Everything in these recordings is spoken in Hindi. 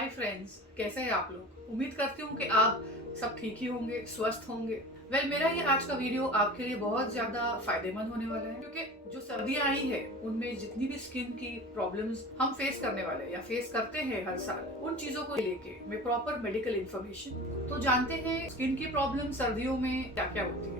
हाय फ्रेंड्स, कैसे हैं आप लोग। उम्मीद करती हूँ कि आप सब ठीक ही होंगे, स्वस्थ होंगे। मेरा ये आज का वीडियो आपके लिए बहुत ज्यादा फायदेमंद होने वाला है, क्योंकि जो सर्दियां आई है उनमें जितनी भी स्किन की प्रॉब्लम्स हम फेस करने वाले हैं या फेस करते हैं हर साल, उन चीजों को लेके मैं प्रॉपर मेडिकल इंफॉर्मेशन तो जानते हैं स्किन की प्रॉब्लम सर्दियों में क्या क्या होती है।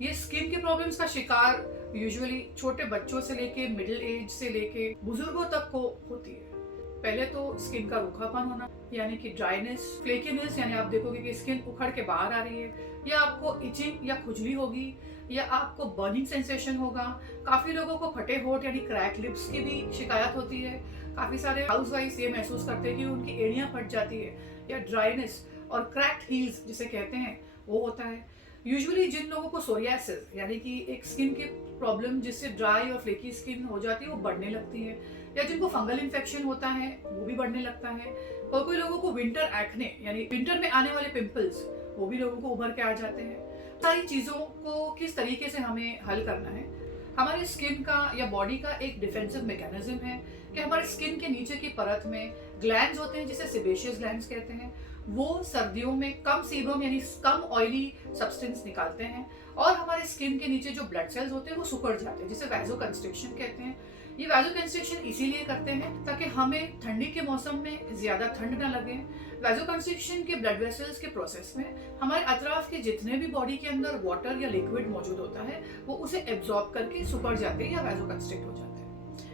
ये स्किन की प्रॉब्लम्स का शिकार यूजुअली छोटे बच्चों से लेके मिडिल एज से लेके बुजुर्गों तक को होती है। पहले तो स्किन का रूखापन होना, यानी कि ड्राइनेस, फ्लेकीनेस, यानी आप देखोगे कि स्किन उखड़ के बाहर आ रही है, या आपको इचिंग या खुजली होगी, या आपको बर्निंग सेंसेशन होगा। काफी लोगों को फटे होठ यानी क्रैक लिप्स की भी शिकायत होती है। काफी सारे हाउसवाइफ ये महसूस करते हैं कि उनकी एड़ियां फट जाती है, या ड्राइनेस और क्रैक्ड हील्स जिसे कहते हैं वो होता है। यूजुअली जिन लोगों को सोरियासिस यानी कि एक स्किन की प्रॉब्लम जिससे ड्राई और फ्लेकी स्किन हो जाती है वो बढ़ने लगती है, या जिनको फंगल इन्फेक्शन होता है वो भी बढ़ने लगता है। और कोई लोगों को विंटर एक्ने यानी विंटर में आने वाले पिंपल्स वो भी लोगों को उभर के आ जाते हैं। सारी चीजों को किस तरीके से हमें हल करना है। हमारी स्किन का या बॉडी का एक डिफेंसिव मैकेनिज्म है कि हमारे स्किन के नीचे की परत में ग्लैंड्स होते हैं जिसे सेबेशियस ग्लैंड्स कहते हैं। वो सर्दियों में कम सीबम यानी कम ऑयली सब्सटेंस निकालते हैं, और हमारे स्किन के नीचे जो ब्लड सेल्स होते हैं वो सुकड़ जाते हैं जिसे वैसोकंस्ट्रिक्शन कहते हैं। ये वैसोकंस्ट्रिक्शन इसीलिए करते हैं ताकि हमें ठंडी के मौसम में ज्यादा ठंड ना लगे। वैसोकंस्ट्रिक्शन के ब्लड वेसल्स के प्रोसेस में हमारे अतराफ के जितने भी बॉडी के अंदर वाटर या लिक्विड मौजूद होता है वो उसे एब्जॉर्ब करके सुकड़ जाते हैं या वैसोकंस्ट्रिक्ट हो जाते हैं।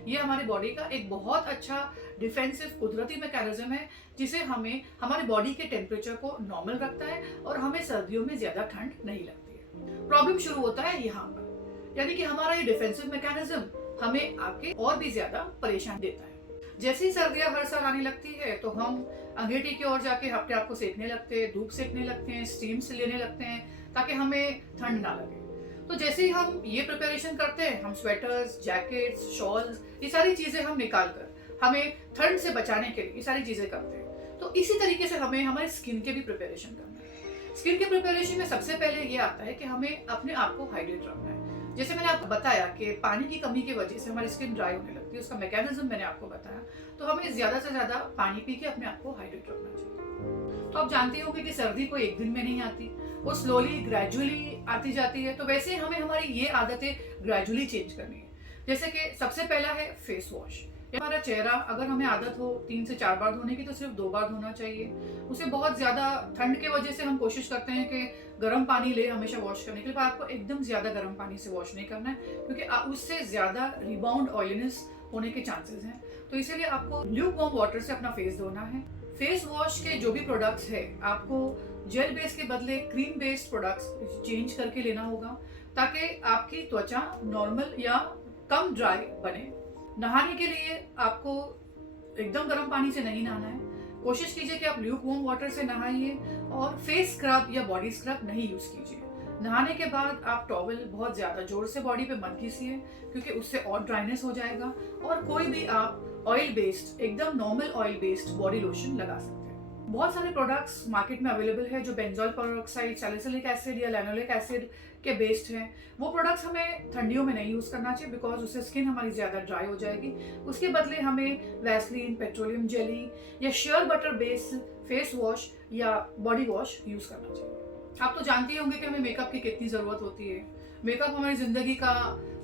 ये हमारी बॉडी का एक बहुत अच्छा डिफेंसिव कुदरती मैकेनिज्म है जिसे हमें हमारे बॉडी के टेम्परेचर को नॉर्मल रखता है और हमें सर्दियों में ज्यादा ठंड नहीं लगती है। प्रॉब्लम शुरू होता है यहाँ पर, यानी कि हमारा ये डिफेंसिव मैकेनिज्म हमें आके और भी ज्यादा परेशान देता है। जैसे ही सर्दियां हर साल आने लगती है तो हम अंगेठी की ओर जाके अपने आप को सेकने लगते हैं, धूप सेकने लगते हैं, स्टीम से लेने लगते हैं ताकि हमें ठंड ना लगे। तो जैसे ही हम ये प्रिपरेशन करते हैं, हम स्वेटर्स, जैकेट्स, शॉल्स, ये सारी चीजें हम निकाल कर हमें ठंड से बचाने के लिए ये सारी चीजें करते हैं। तो इसी तरीके से हमें हमारे स्किन के भी प्रिपरेशन करना है। स्किन के प्रिपरेशन में सबसे पहले ये आता है कि हमें अपने आप को हाइड्रेट रखना है। जैसे मैंने आपको बताया कि पानी की कमी की वजह से हमारी स्किन ड्राई होने लगती है, उसका मैकेनिज्म मैंने आपको बताया। तो हमें ज्यादा से ज्यादा पानी पी के अपने आप को हाइड्रेट रखना चाहिए। तो आप जानते होंगे कि सर्दी कोई एक दिन में नहीं आती, वो स्लोली ग्रेजुअली आती जाती है। तो वैसे हमें हमारी ये आदतें ग्रेजुअली चेंज करनी है। जैसे कि सबसे पहला है फेस वॉश। हमारा चेहरा अगर हमें आदत हो 3 से 4 बार धोने की तो सिर्फ 2 बार धोना चाहिए। उसे बहुत ज्यादा ठंड की वजह से हम कोशिश करते हैं कि गर्म पानी ले हमेशा वॉश करने के लिए, पर आपको एकदम ज्यादा गर्म पानी से वॉश नहीं करना है क्योंकि उससे ज्यादा रिबाउंड ऑयलीनेस होने के चांसेस हैं। तो इसीलिए आपको ल्यूक वार्म वाटर से अपना फेस धोना है। फेस वॉश के जो भी प्रोडक्ट्स है आपको जेल बेस के बदले क्रीम बेस्ड प्रोडक्ट्स चेंज करके लेना होगा ताकि आपकी त्वचा नॉर्मल या कम ड्राई बने। नहाने के लिए आपको एकदम गर्म पानी से नहीं नहाना है। कोशिश कीजिए कि आप ल्यूक वार्म वाटर से नहाइए, और फेस स्क्रब या बॉडी स्क्रब नहीं यूज कीजिए। नहाने के बाद आप टॉवल बहुत ज्यादा जोर से बॉडी पे मत घिसिए क्योंकि उससे और ड्राइनेस हो जाएगा। और कोई भी आप ऑयल बेस्ड, एकदम normal oil based body lotion लगा सकते हैं। बहुत सारे प्रोडक्ट्स मार्केट में अवेलेबल है जो बेंजोल पेरोक्साइड, सैलिसिलिक एसिड या लैनोलिक एसिड के बेस्ड हैं। वो प्रोडक्ट्स हमें ठंडियों में नहीं यूज करना चाहिए बिकॉज उससे स्किन हमारी ज्यादा ड्राई हो जाएगी। उसके बदले हमें वैसलीन, पेट्रोलियम जेली या share butter based face wash या बॉडी वॉश यूज करना चाहिए। आप तो जानते ही होंगे कि हमें मेकअप की कितनी जरूरत होती है। मेकअप हमारी जिंदगी का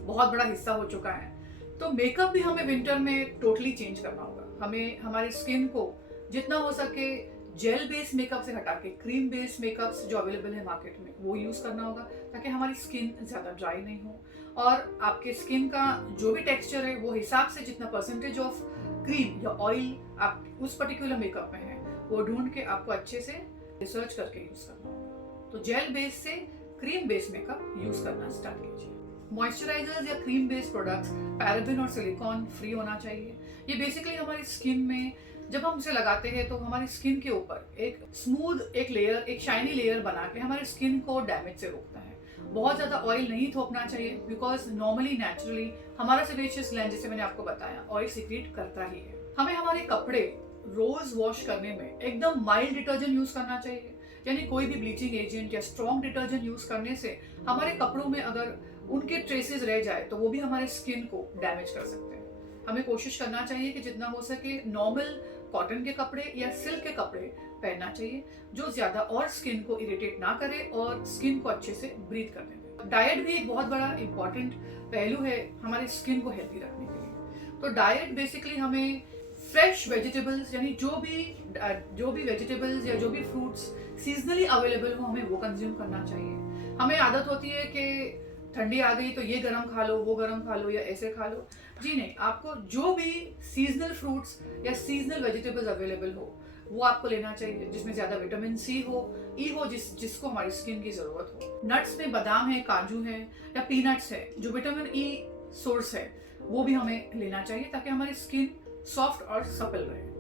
बहुत बड़ा हिस्सा हो चुका है। तो मेकअप भी हमें विंटर में टोटली चेंज करना होगा। हमें हमारी स्किन को जितना हो सके जेल बेस्ड मेकअप से हटा के क्रीम बेस्ड मेकअप्स जो अवेलेबल है मार्केट में वो यूज करना होगा ताकि हमारी स्किन ज्यादा ड्राई नहीं हो, और आपके स्किन का जो भी टेक्सचर है वो हिसाब से जितना परसेंटेज ऑफ क्रीम या ऑयल आप उस पर्टिकुलर मेकअप में है वो ढूंढ के आपको अच्छे से रिसर्च करके यूज करना होगा। तो जेल बेस्ड से क्रीम बेस्ड मेकअप यूज करना स्टार्ट कीजिए। मॉइस्चराइजर्स या क्रीम बेस्ड प्रोडक्ट्स पैराबेन और सिलिकॉन फ्री होना चाहिए। ये बेसिकली हमारी स्किन में जब हम उसे लगाते हैं तो हमारी स्किन के ऊपर एक स्मूथ एक लेयर, एक शाइनी लेयर बना के हमारी स्किन को डैमेज से रोकता है। बहुत ज्यादा ऑयल नहीं थोपना चाहिए बिकॉज नॉर्मली नेचुरली हमारा सेबेशियस ग्लैंड, जैसे मैंने आपको बताया, ऑयल सीक्रेट करता ही है। हमें हमारे कपड़े रोज वॉश करने में एकदम माइल्ड डिटर्जेंट यूज करना चाहिए, यानी कोई भी ब्लीचिंग एजेंट या स्ट्रॉन्ग डिटर्जेंट यूज करने से हमारे कपड़ों में अगर उनके ट्रेसेस रह जाए तो वो भी हमारे स्किन को डैमेज कर सकते हैं। हमें कोशिश करना चाहिए कि जितना हो सके नॉर्मल कॉटन के कपड़े या सिल्क के कपड़े पहनना चाहिए, जो ज्यादा और स्किन को इरिटेट ना करे और स्किन को अच्छे से ब्रीथ करने दे। डाइट भी एक बहुत बड़ा इंपॉर्टेंट पहलू है हमारे स्किन को हेल्दी रखने के लिए। तो डाइट बेसिकली हमें फ्रेश वेजिटेबल्स, यानी जो भी वेजिटेबल्स या जो भी फ्रूट्स सीजनली अवेलेबल हो हमें वो कंज्यूम करना चाहिए। हमें आदत होती है कि ठंडी आ गई तो ये गरम खा लो, वो गरम खा लो या ऐसे खा लो। जी नहीं, आपको जो भी सीजनल फ्रूट्स या सीजनल वेजिटेबल्स अवेलेबल हो वो आपको लेना चाहिए, जिसमें ज्यादा विटामिन सी हो, ई हो, जिसको हमारी स्किन की जरूरत हो। नट्स में बादाम है, काजू है या पीनट्स है, जो विटामिन ई सोर्स है वो भी हमें लेना चाहिए ताकि हमारी स्किन सॉफ्ट और सपल रहे।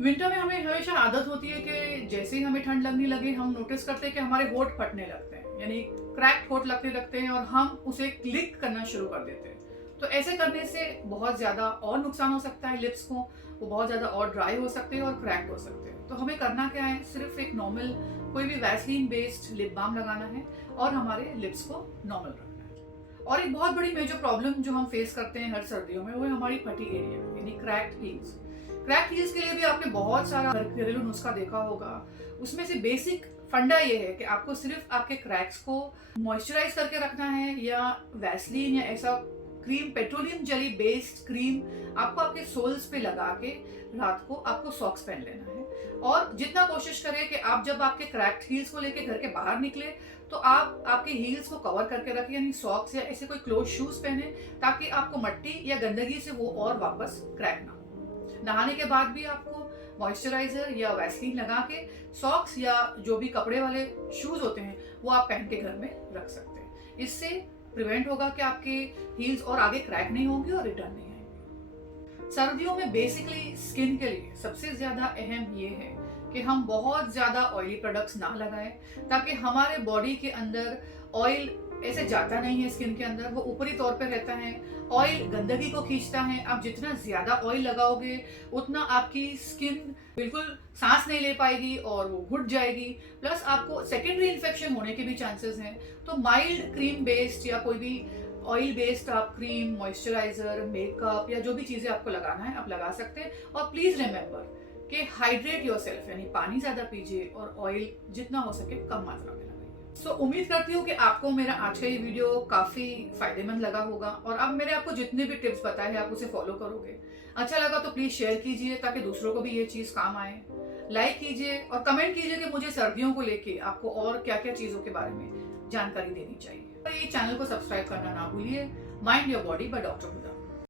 विंटर में हमें हमेशा आदत होती है कि जैसे ही हमें ठंड लगने लगे हम नोटिस करते हैं कि हमारे होठ फटने लगते हैं, यानी क्रैक्ड होठ लगने लगते हैं और हम उसे क्लिक करना शुरू कर देते हैं। तो ऐसे करने से बहुत ज्यादा और नुकसान हो सकता है लिप्स को, वो बहुत ज्यादा और ड्राई हो सकते हैं और क्रैक हो सकते हैं। तो हमें करना क्या है, सिर्फ एक नॉर्मल कोई भी वैसलीन बेस्ड लिप बाम लगाना है और हमारे लिप्स को नॉर्मल रखना है। और एक बहुत बड़ी मेजर प्रॉब्लम जो हम फेस करते हैं हर सर्दियों में वो है हमारी फटी एरिया, यानी क्रैक्ड हील्स। क्रैक्ड हील्स के लिए भी आपने बहुत सारा घरेलू नुस्खा देखा होगा। उसमें से बेसिक फंडा ये है कि आपको सिर्फ आपके क्रैक्स को मॉइस्चराइज करके रखना है, या वैसलीन या ऐसा cream, petroleum jelly based cream आपको आपके सोल्स पे लगा के रात को आपको सॉक्स पहन लेना है। और जितना कोशिश करें कि आप जब आपके क्रैक्ड हील्स को लेके घर के बाहर निकले तो आप आपके हील्स को कवर करके रखें, यानी सॉक्स या ऐसे कोई क्लोज शूज पहने ताकि आपको मट्टी या गंदगी से वो और वापस क्रैक ना हो। नहाने के बाद भी आपको मॉइस्चराइजर या वैसलीन लगा के सॉक्स या जो भी कपड़े वाले शूज होते हैं वो आप पहन के घर में रख सकते हैं। इससे प्रिवेंट होगा कि आपके हील्स और आगे क्रैक नहीं होंगे और रिटर्न नहीं आएंगे। सर्दियों में बेसिकली स्किन के लिए सबसे ज्यादा अहम ये है कि हम बहुत ज्यादा ऑयली प्रोडक्ट्स ना लगाएं, ताकि हमारे बॉडी के अंदर ऑयल ऐसे जाता नहीं है स्किन के अंदर, वो ऊपरी तौर पे रहता है। ऑयल गंदगी को खींचता है। आप जितना ज्यादा ऑयल लगाओगे उतना आपकी स्किन बिल्कुल सांस नहीं ले पाएगी और वो घुट जाएगी, प्लस आपको सेकेंडरी इन्फेक्शन होने के भी चांसेस हैं। तो माइल्ड क्रीम बेस्ड या कोई भी ऑयल बेस्ड आप क्रीम, मॉइस्चराइजर, मेकअप या जो भी चीजें आपको लगाना है आप लगा सकते हैं। और प्लीज रिमेंबर कि हाइड्रेट योरसेल्फ, यानी पानी ज्यादा पीजिए और ऑयल जितना हो सके कम मात्रा में लगाइए। सो उम्मीद करती हूँ कि आपको मेरा आज का ये वीडियो काफी फायदेमंद लगा होगा और अब मैंने आपको जितने भी टिप्स बताए हैं आप उसे फॉलो करोगे। अच्छा लगा तो प्लीज शेयर कीजिए ताकि दूसरों को भी ये चीज काम आए। लाइक कीजिए और कमेंट कीजिए कि मुझे सर्दियों को लेके आपको और क्या क्या चीजों के बारे में जानकारी देनी चाहिए। और ये चैनल को सब्सक्राइब करना ना भूलिए। Mind your body by doctor Huda.